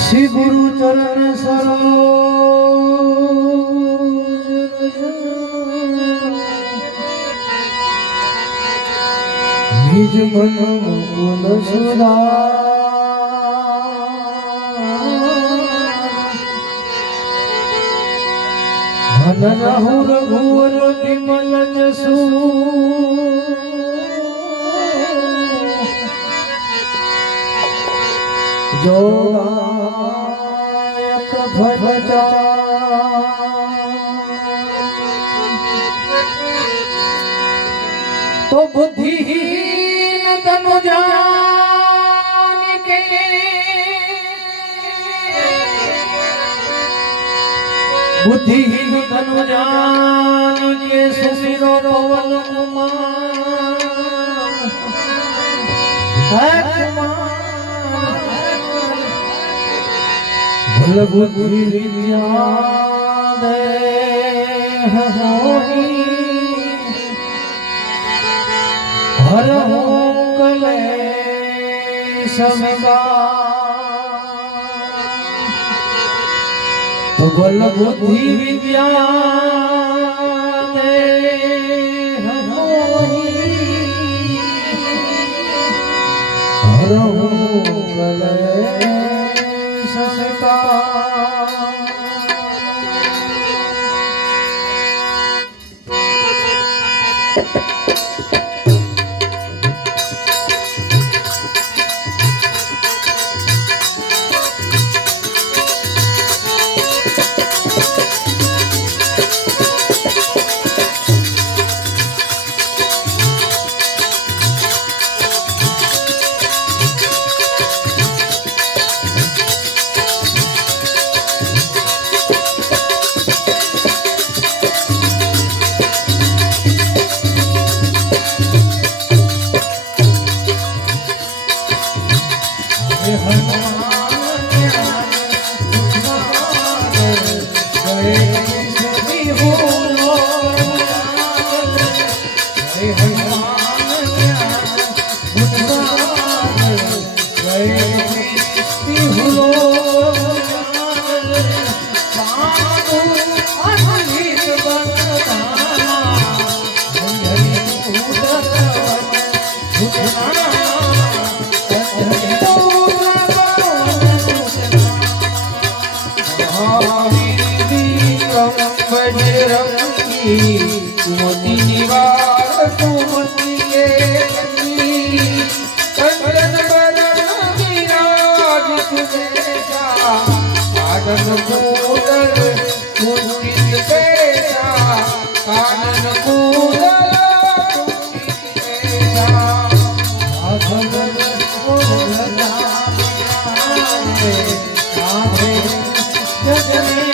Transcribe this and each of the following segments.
श्री गुरु चरण सरोज निज मन मुकुल सुधा धन राहुल घोर विमल जसु जो गायक भजा तो बुद्धिहीन तनु जान के बुद्धिहीन तनु जान के सुमिरो पवन कुमार है कुमार भल बुद्धि विद्या दे होई हर हो कलेश समिका तो भल बुद्धि विद्या दे होई हर हो कलेश समिका मोती निवार कुमती के कंचन बरन विराज तुझेसा कानन कूदल कुंडित कैसा कानन कूदल कुंडित कैसा अभगन ओढ़ना आधे जगने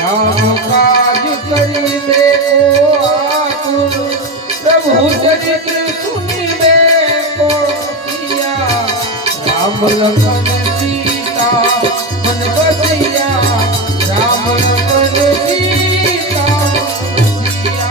राम काज करिबे को आतुर प्रभु चरित्र सुनिबे को सिया राम लखन सीता मन बसिया राम लखन सीता बसिया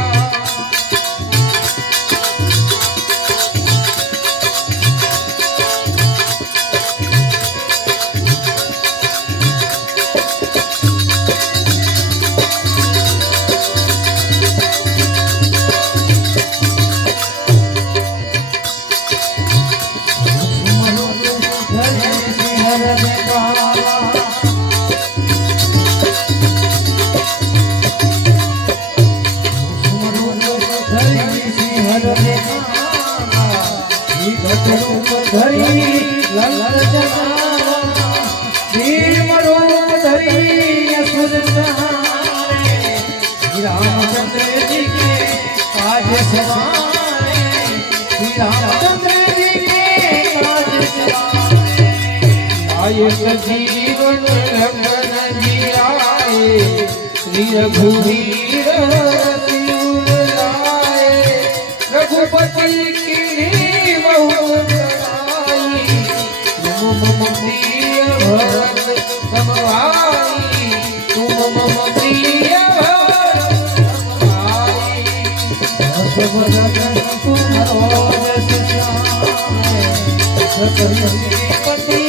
रामचंद्र जी के काज सवारे रामचंद्र जी के काज सवारे आयुष जीवन रमन जियाए श्री रघुवीर रति लाए रघुपति की बहुत बड़ाई तुम मम प्रिय भरत समभाई तुम मम प्रिय भरत समभाई सब जगत तुम्हारो जस श्याम पति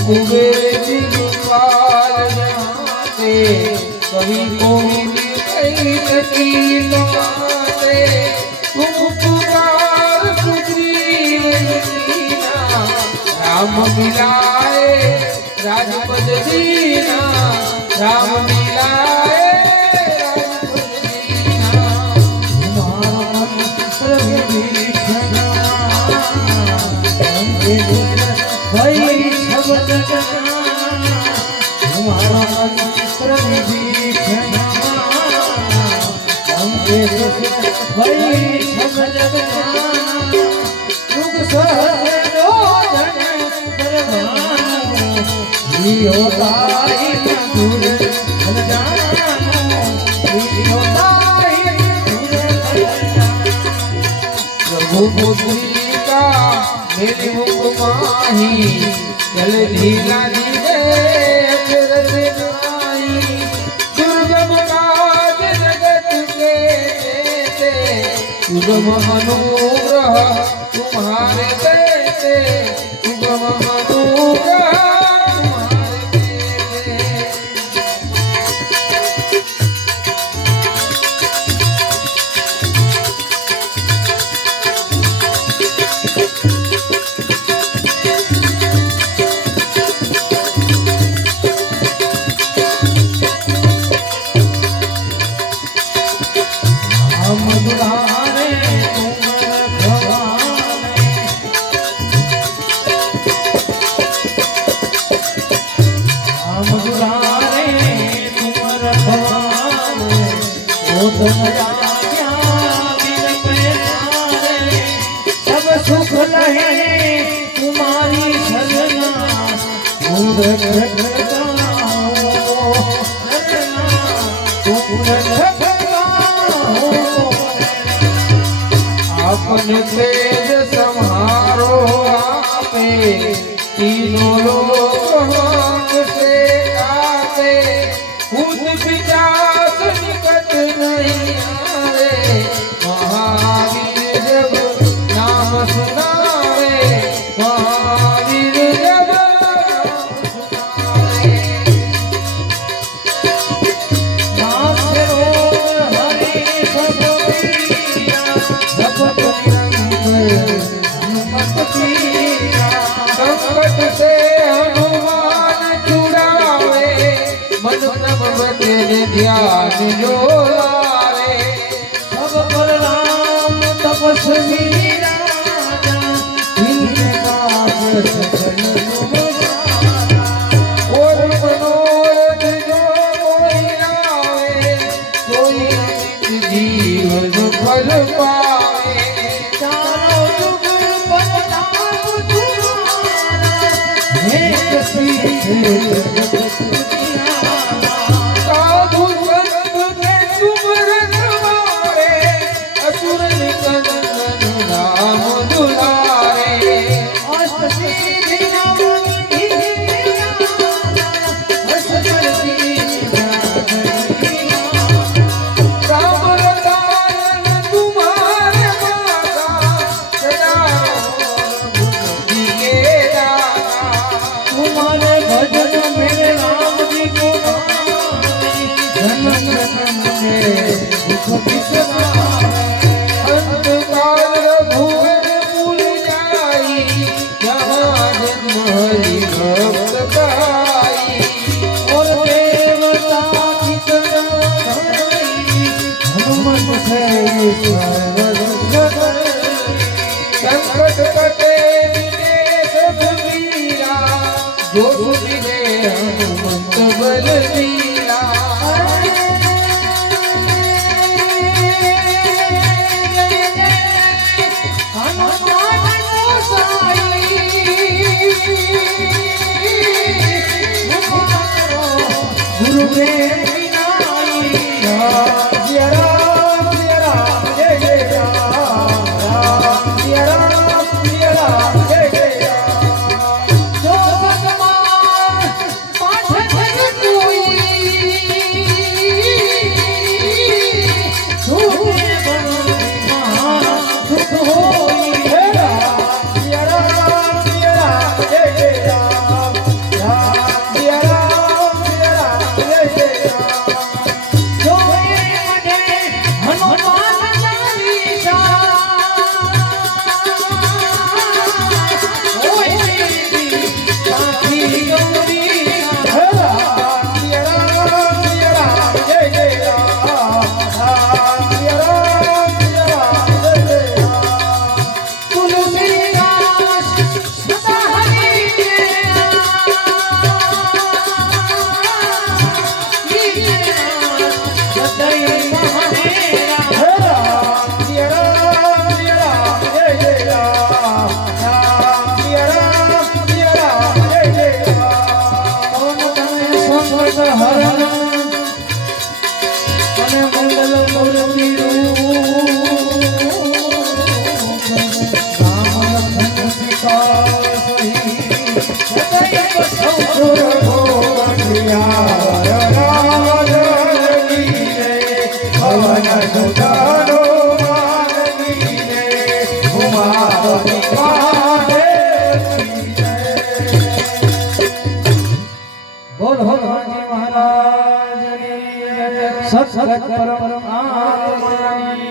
कुबेर गोपाल जाते कवि कोविद कई कटी गाते तुम पुकार सुग्रीव दीना राम मिलाए राजपद दीना राम मिलाए राजपद दीना तुम्हारा मंत्र विभीषण भई शब्द तुम्हारा मंत्र विभीषण भई शब्द युग सहजो जन होताई मधुर धन जानो होताई प्रभु बुद्धि का मेरे मुख माही जल ढीला दीवे अचरज नाई दुर्गम काज जगत के देते सुगम अनुग्रह तुम्हारे देते सुगम अनुग्रह सब सुख लहे तुम्हारी शरणा अपन तेज संहारो आपे तीनों लोग हाथ से कापे खुद पिचास निकट नहीं आवे महावीर जब नाम सुनावे महावीर जब नाम सुनावे नाम से रोग हरि सब पीरा जपत निरंतर हनुमत पीरा संकट से हनुमान छुड़ावे मन क्रम बदले ध्यान जो लावे सब पर राम तपस्वी राजा इनके काज सकल तुमरा और मनोरथ जो कोई लावे कोई अमित जीवन फल पावे चारों युग परताप तुम्हारा है कसी साधु संत के तुम रखवारे असुर निकंदन राम दुलारे अष्ट सिद्धि नव निधि असकर राम रतायन तुम्हारे माता सदा बुद्धि के दाता तुम्हारे भजन मेरे राम હનુમંત બલવીરા ગુરુદેવ સત પરમ આત્માની